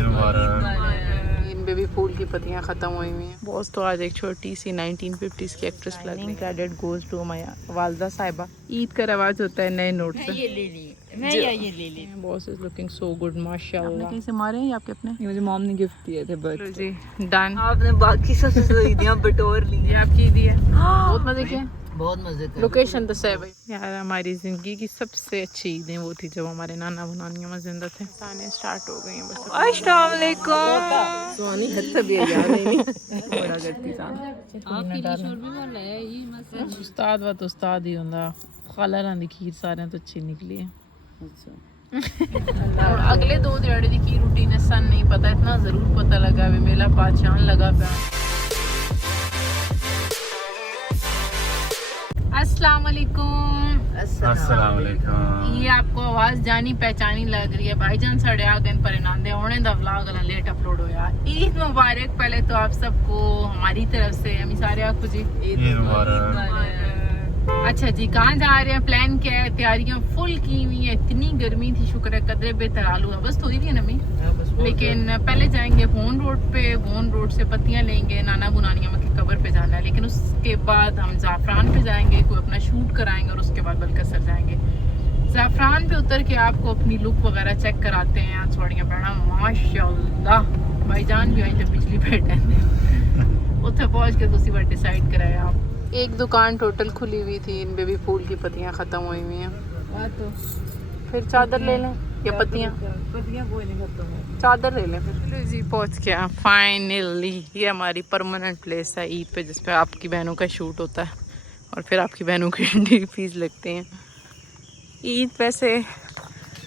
In baby फूल की पत्तियां खत्म हुई हुई हैं। बॉस तो आज एक छोटी सी 1950s की एक्ट्रेस लग रही है। क्रेडिट गोज टू माय वालदा साहिबा। ईद का रवाज होता है नए नोट से। ये ले ली मैं ये ले ली। Boss is looking so good माशाल्लाह। आपने कहीं से मारे हैं या आपके अपने? ये मुझे मॉम ने गिफ्ट दिए थे बर्थडे जी डन। आपने बाकी सब ईदियां बटोर ली। ये आपकी ईदी है। बहुत मजे किए। बहुत मजे थे। लोकेशन तो सही भाई। यार हमारी जिंदगी की सबसे अच्छी ईदें वो थी जब हमारे नाना नानियां जिंदा थे। आने स्टार्ट हो गई हैं बस। अस्सलाम वालेकुम। सोनी हद भी याद नहीं बड़ा करती सान। आपके लिए शोरबी वाला है ये मत उस्ताद व तो उस्ताद ही होंदा। खाला दी खीर सारे तो अच्छी निकली है। अच्छा अगले 2 दिहाड़े दी की रूटीन है सन नहीं पता, इतना जरूर पता लगा वे मेला पाचान लगा पे। अस्सलाम वालेकुम। अस्सलाम वालेकुम। ये आपको आवाज जानी पहचानी लग रही है। भाईजान साढ़े आ गए पर नांदे होने दा व्लॉग लेट अपलोड होया। ईद मुबारक पहले तो आप सबको हमारी तरफ से। हम सारे आपको जी ईद मुबारक। अच्छा जी, कहाँ जा रहे हैं, प्लान क्या है? तैयारियां फुल की हुई है। इतनी गर्मी थी, शुक्र है कदरे बेहतर आलू बस थोड़ी थी नमी। लेकिन पहले जाएंगे भोन रोड पे। भोन रोड से पत्तियां लेंगे, नाना बुनानिया की कबर पे जाना है। लेकिन उसके बाद हम जाफरान पे जाएंगे, कोई अपना शूट कराएंगे और उसके बाद बलकसर जाएंगे। जाफरान पे उतर के आपको अपनी लुक वगैरह चेक कराते हैं। आज छोड़ियाँ पड़ा माशाल्लाह भाईजान भी वहीं बिजली बैठे उत्थे पहुँच के दूसरी बार डिसाइड कराया। आप एक दुकान टोटल खुली हुई थी, इन बेबी फूल की पत्तियां खत्म हुई हुई हैं। तो फिर चादर ले लें या पत्तियां? कोई नहीं खत्म है। चादर ले लें फिर। जी पहुंच गया फाइनली। ये हमारी परमानेंट प्लेस है ईद पे, जिसपे आपकी बहनों का शूट होता है और फिर आपकी बहनों के फीस लगते हैं। ईद वैसे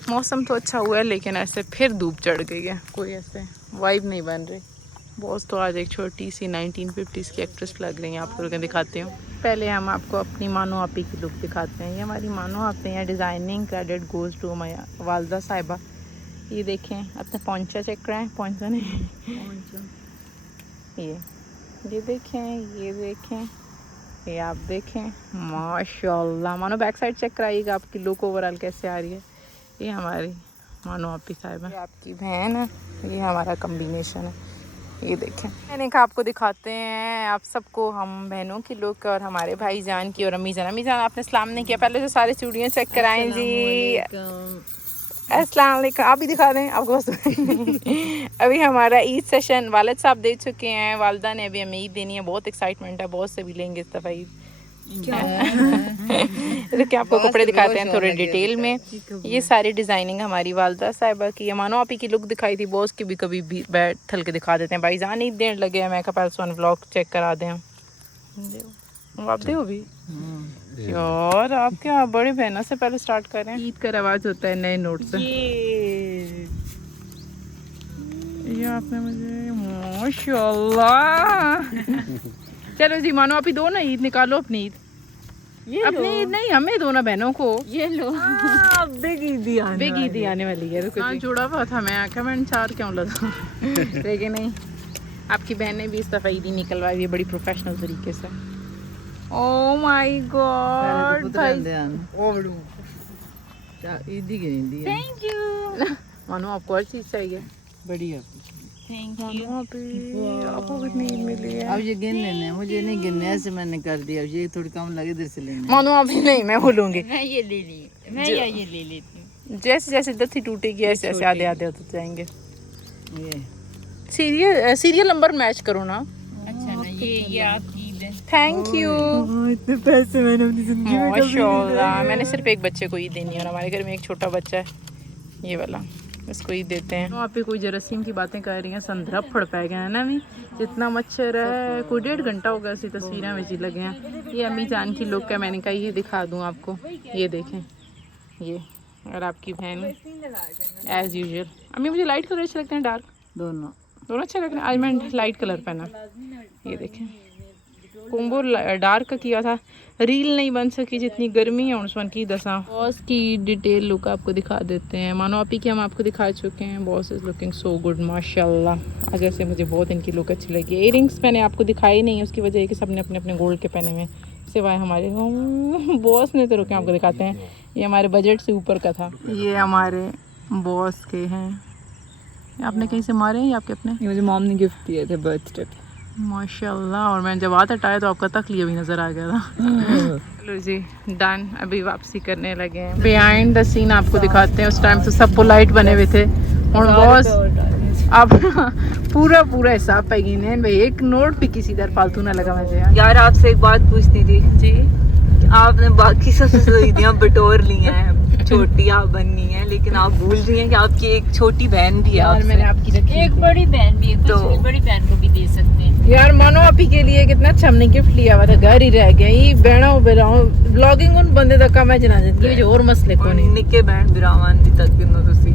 मौसम तो अच्छा हुआ है, लेकिन ऐसे फिर धूप चढ़ गई है, कोई ऐसे वाइब नहीं बन रही। बॉस तो आज एक छोटी सी 1950s की एक्ट्रेस लग रही हैं। आप लोगों को दिखाती हूँ। पहले हम आपको अपनी मानो आपी की लुक दिखाते हैं। ये हमारी मानो आपी हैं। Designing credit goes to my वालदा साहिबा। ये देखें, अपने पौंचा चेक कराएं। पौंचा नहीं, ये देखें, ये देखें, ये आप देखें माशाल्लाह। मानो बैक साइड चेक कराइएगा, आपकी लुक ओवरऑल कैसे आ रही है। ये हमारी मानो आपी साहिबा, ये आपकी बहन है, ये हमारा कम्बिनेशन है। ये देखें, मैंने कहा आपको दिखाते हैं आप सबको हम बहनों की लुक और हमारे भाईजान की और अम्मी जान आपने सलाम नहीं किया। पहले तो सारे चूड़ियाँ चेक कराएं जी। अस्सलाम वालेकुम। आप भी दिखा दें आपको बस अभी हमारा ईद सेशन वालिद साहब दे चुके हैं, वालदा ने अभी हमें ईद देनी है। बहुत एक्साइटमेंट है, बहुत से भी लेंगे इस दफ़ा ईद। क्या आपको कपड़े दिखाते हैं थोड़े डिटेल में। ये सारी डिज़ाइनिंग हमारी वालदा साहिबा की है। मानो आपी की लुक दिखाई थी, बॉस की भी कभी भी बैठ थल के दिखा देते हैं। भाईजान ईद देने लगे हैं, मैं कहा पहले व्लॉग चेक करा दें। आप दे भी यार, आप क्या बड़े बहनों से पहले स्टार्ट करें। ईद का रवाज होता है नए नोट से। ये आपने मुझे माशाल्लाह चलो जी, मानो आप ही दो ना ईद निकालो अपनी ईद। अपनी ईद नहीं, हमें दो ना बहनों को। ये लो बिग ईदी आने वाली है। हाँ जुड़ा हुआ था, मैं आखिर मैं चार क्यों लगा लेकिन नहीं, आपकी बहनें भी इस दफ़ा ईदी निकलवाई हुई है बड़ी प्रोफेशनल तरीके से। Oh my God thank you. मानो आपको हर चीज़ चाहिए। बढ़िया थैंक यू। आपको कितनी ईद मिली है? अब ये गिन लेने, मुझे नहीं गिनने, ऐसे मैंने कर दिया। अब ये थोड़ी कम लगे इधर से लेने। मानो अभी नहीं, मैं बोलूँगी मैं ये ले ली, मैं ये ले लेती हूँ। जैसे जैसे दत्ती टूटेगी ऐसे ऐसे आधे आधे होते जाएंगे। ये सीरियल नंबर मैच करो ना। अच्छा ना, ये आपकी थैंक यू। इतने पैसे मैंने अपनी जिंदगी में माशाल्लाह। मैंने सिर्फ एक बच्चे को ईद देनी है और हमारे घर में एक छोटा बच्चा है, ये वाला, इसको ईद देते हैं। तो आप कोई जरासीम की बातें कर रही हैं, संदरा फड़ पै गया है ना। भी जितना मच्छर है, कोई 1.5 घंटा हो गया ऐसी तस्वीरें में जी लगे हैं। ये अम्मी जान की लुक है, मैंने कहा ये दिखा दूँ आपको। ये देखें, ये और आपकी बहन एज यूजुअल। अम्मी मुझे लाइट कलर अच्छे लगते हैं डार्क? दोनों अच्छे लगते हैं। आज मैंने लाइट कलर पहना। ये देखें, कोम्बो डार्क किया था, रील नहीं बन सकी जितनी गर्मी है उस वन की दसा। बॉस की डिटेल लुक आपको दिखा देते हैं। मानो आपी की हम आपको दिखा चुके हैं। Boss is looking so good माशाल्लाह। आज ऐसे मुझे बहुत इनकी लुक अच्छी लगी। इयरिंग्स मैंने आपको दिखाई नहीं है, उसकी वजह है कि सबने अपने अपने गोल्ड के पहने हुए, सिवाय हमारे बॉस ने। तो रुके आपको दिखाते हैं, ये हमारे बजट से ऊपर का था। ये हमारे बॉस के हैं आपने कहीं से मारे हैं या आपके अपने? ये मुझे मॉम ने गिफ्ट दिए थे बर्थडे पे। माशाल्लाह। और मैंने जब हाथ हटाया तो आपका तकलिया भी नज़र आ गया था। चलो जी डन, अभी वापसी करने लगे हैं। बिहाइंड द सीन आपको दिखाते हैं। उस टाइम तो सब पोलाइट बने हुए थे और बॉस अब पूरा हिसाब पे गिने भाई, एक नोट भी किसी दर फालतू ना लगा मुझे यार आपसे एक बात पूछनी थी जी। आपने बाकी सब सईदियाँ बटोर ली हैं, छोटी आप बननी है, लेकिन आप भूल रही हैं कि आपकी एक छोटी बहन भी है। यार मैंने आपकी रखी एक बड़ी बहन भी है, तो बड़ी बहन को भी दे सकते हैं। यार मानो आप ही के लिए कितना अच्छा हमने गिफ्ट लिया हुआ था, घर ही रह गया ये बहना बिराओ ब्लॉगिंग उन बंदे तक का मैं जना देती है जो और मसले को नहीं निक्के बहन बिरावान दी तक दिनों तुसी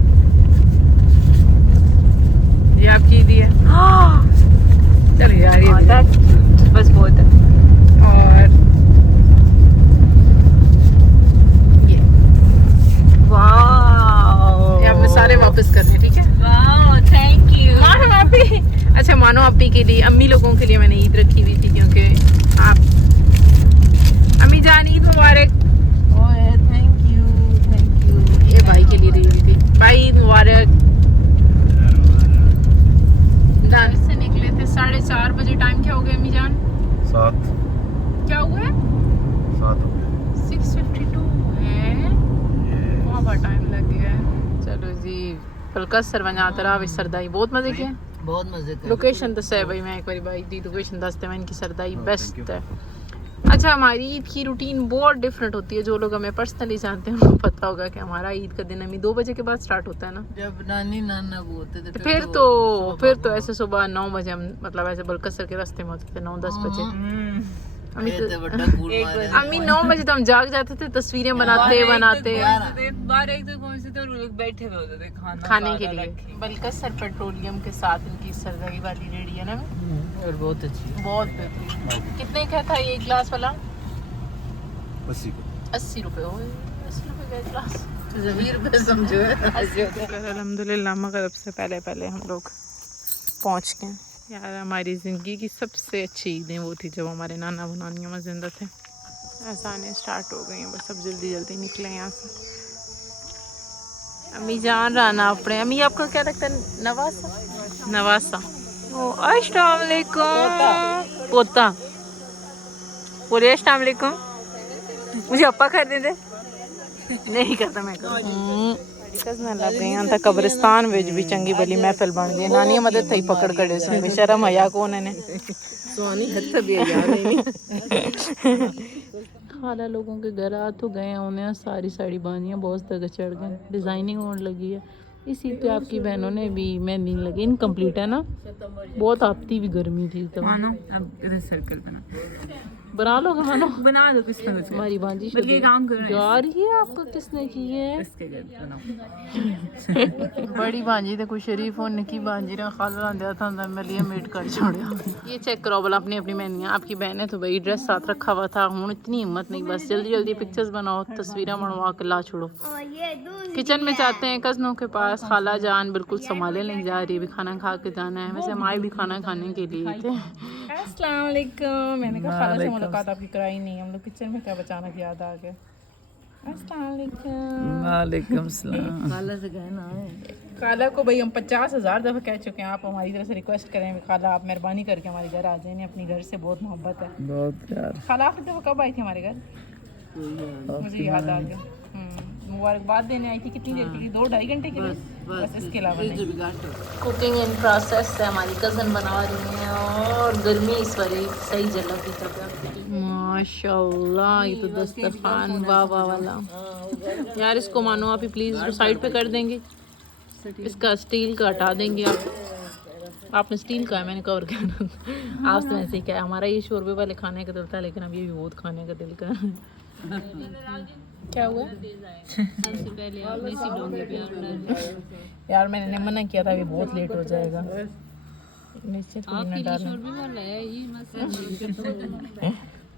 ये आपकी दी है। चलो यार ये भी दे। बस बहुत है। और ये वाह, ये आपने सारे वापस करने, ठीक है? वाह थैंक यू। मानो आप ही, अच्छा मानो आप ही के लिए, अम्मी लोगों के लिए मैंने ईद रखी हुई थी क्योंकि आप अम्मी जान ईद मुबारक। Thank you. ये भाई के लिए दी हुई थी, भाई ईद मुबारक। घर से निकले थे 4:30 बजे, टाइम क्या हो गया अम्मी जान? 7 क्या हुआ है? 7 हो गए 6:52 है, बहुत टाइम लग गया है। चलो जी फलका सरवंजा तरह सरदाई बहुत मजे किए, बहुत मजे कर। लोकेशन तो सही भाई, मैं एक बार भाई दी लोकेशन दसते मैं इनकी सरदाई बेस्ट है। अच्छा हमारी ईद की रूटीन बहुत डिफरेंट होती है, जो लोग हमें पर्सनली जानते हैं उनको पता होगा कि हमारा ईद का दिन हमें 2 बजे के बाद स्टार्ट होता है ना। जब नानी नाना बोलते थे फिर तो ऐसे सुबह 9 बजे हम मतलब ऐसे बलकसर के रास्ते में होते थे 9-10 बजे। अम्मी 9 बजे तो हम जाग जाते थे, तस्वीरें बनाते 12-1 तक पहुंचते थे और लोग बैठे हुए होते थे खाने के लिए। बलकसर पेट्रोलियम के साथ इनकी सरदाई वाली रेडी है ना, और बहुत अच्छी। बहुत बेहतरीन। कितने का था ये गिलास वाला? 80 को 80 रुपए हो, 80 रुपए का गिलास। ज़मीर पे समझो है। अल्हम्दुलिल्लाह मगरिब से पहले हम लोग पहुंच गए। यार हमारी ज़िंदगी की सबसे अच्छी ईदें वो थी जब हमारे नाना नानियों में जिंदा थे। एहसानें स्टार्ट हो गई हैं, बस अब जल्दी निकले यहाँ से। अम्मी जान राना अपने, अम्मी आपको क्या लगता है? नवासा। ओ अस्सलाम वालेकुम पोता बोले अस्सलाम वालेकुम। मुझे अप्पा कर देते नहीं करता मैं लग गई था कब्रिस्तान विच भी चंगी भली महफिल बन गई। नानी मदद थी पकड़ कड़े से बेशरम हया कौन ने सोनी हथ भी याद नहीं। खाला लोगों के घर आ तो गए उन्हें सारी साड़ी बांधियाँ बहुत तक चढ़ गए, डिज़ाइनिंग होने लगी है। इसी पे आपकी बहनों ने भी मेहंदी लगी, इनकम्प्लीट है ना, बहुत आपती भी गर्मी थी तो मानो अब इधर सर्कल बना लोगे मानो बना दो किसने कुछ। हमारी भांजी बल्कि काम कर रहे हैं जा रही है आपको किसने की है? इसके घर बनाओ। बड़ी भांजी तो कुछ शरीफ हो, निकी भांजी ने खाला दिया था मैं लिए मीट कर छोड़ा। ये चेक करो बोला अपनी मेहंदियाँ। आपकी बहन है तो भाई ड्रेस साथ रखा हुआ था, हूँ इतनी हिम्मत नहीं, बस जल्दी पिक्चर्स बनाओ, तस्वीरें बनवा के ला छोड़ो। किचन में जाते हैं कज़नों के पास, खाला जान बिल्कुल संभाले नहीं जा रही, भी खाना खा के जाना है। वैसे हमारे भी खाना खाने के लिए थे। अस्सलाम वालेकुम। मैंने कहा खाला से मुलाकात आपकी कराई नहीं, हम लोग किचन में क्या बचाना की याद आ गया। अस्सलाम वालेकुम। वालेकुम सलाम। खाला को भाई हम 50,000 दफ़ा कह चुके हैं, आप हमारी तरफ से रिक्वेस्ट करें खाला आप मेहरबानी करके हमारे घर आ जाए, अपनी घर से बहुत मोहब्बत है। बहुत प्यार। खाला आखिरी दफ़ा कब आई थी हमारे घर? मुझे याद आ गया, मुबारकबाद देने आई थी। कितनी देर के लिए? 2-2.5 घंटे के लिए, बस इसके अलावा नहीं। कुकिंग इन प्रोसेस है, हमारी कज़न बना रही हैं और गर्मी इस बार सही जगह की तब माशाल्लाह। ये तो दस्तरखान वाह वाला यार, इसको मानो आप ही प्लीज़ इसको साइड पे कर देंगे, इसका स्टील का हटा देंगे आप। आपने स्टील का है, मैंने कवर किया आप तो वैसे ही क्या है, हमारा ये शोरबे वाले खाने का दिल था, लेकिन अब ये भी बहुत खाने का दिल कर क्या हुआ यार? मैंने मना किया था अभी बहुत लेट हो जाएगा।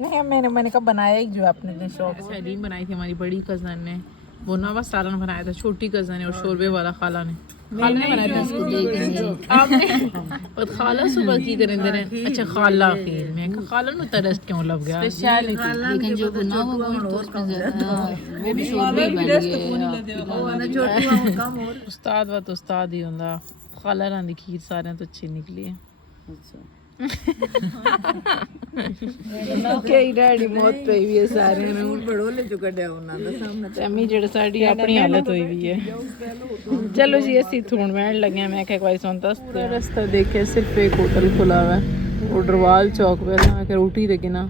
नहीं मैंने कब बनाया ही जो आपने शौक से हलीम बनाई थी हमारी बड़ी कज़न ने, वो नवा सालन बनाया था छोटी कज़न ने, और शोरबे वाला खाला ने बनाया था इसको आपने और खाला सुबह की करें दे रहे। अच्छा खाला खीर में खाला नु तरस क्यों लग गया? लेकिन जो बना वो भी शोरबे बन गए। उस्ताद व तो उस्ताद ही होंदा, खाला रांदी खीर सारे तो अच्छी निकली है कई डैडी मौत पई हुई है सारे ਨੂੰ ਬੜੋਲੇ ਚੋਂ ਕੱਢਿਆ ਉਹਨਾਂ ਦਾ ਸਾਹਮਣੇ ਤੇ ਅਮੀ ਜਿਹੜਾ ਸਾਡੀ ਆਪਣੀ ਹਾਲਤ ਹੋਈ ਵੀ ਹੈ चलो जी ਅਸੀਂ ਥੋਣ ਬਹਿਣ ਲੱਗੇ ਮੈਂ ਕਿਹਾ ਕੋਈ ਸੁਣ ਤਾਂ ਰਸਤਾ ਦੇਖੇ ਸਿਰਫ ਇੱਕ होटल खुला हुआ है उडरवाल चौक पे था कि रोटी देखे ना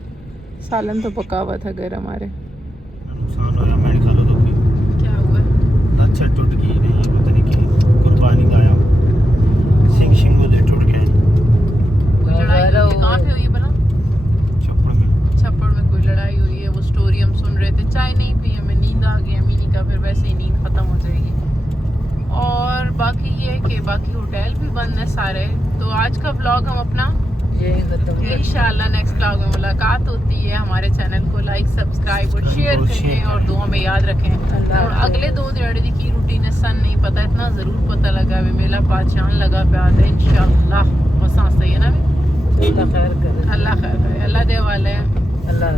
सालन तो पका हुआ था घर हमारे नुकसान होया मैं खा लो तो क्या हुआ अच्छा टूट गई नहीं पता नहीं कि कुर्बानी गाया सिंग सिंग वो टूट गए कोई लड़ाई हुई है? कहाँ पे हुई है भला छप्पड़ में छप्पड़ में कोई लड़ाई हुई है वो स्टोरी हम सुन रहे थे चाय नहीं पी हमें नींद आ गई अमीनी का फिर वैसे ही नींद खत्म हो जाएगी और बाकी ये कि बाकी होटल भी बंद है सारे तो आज का व्लॉग हम अपना इंशाल्लाह नेक्स्ट व्लॉग में मुलाकात होती है हमारे चैनल को लाइक सब्सक्राइब और शेयर करें और दुआ में याद रखें और अगले 2 दिहाड़े की रूटीन है सन नहीं पता इतना ज़रूर पता लगा भी मेला पहचान लगा पे आता है इंशाल्लाह बस सही है ना भी अल्लाह खैर करे अल्लाह दे वाले हैं अल्लाह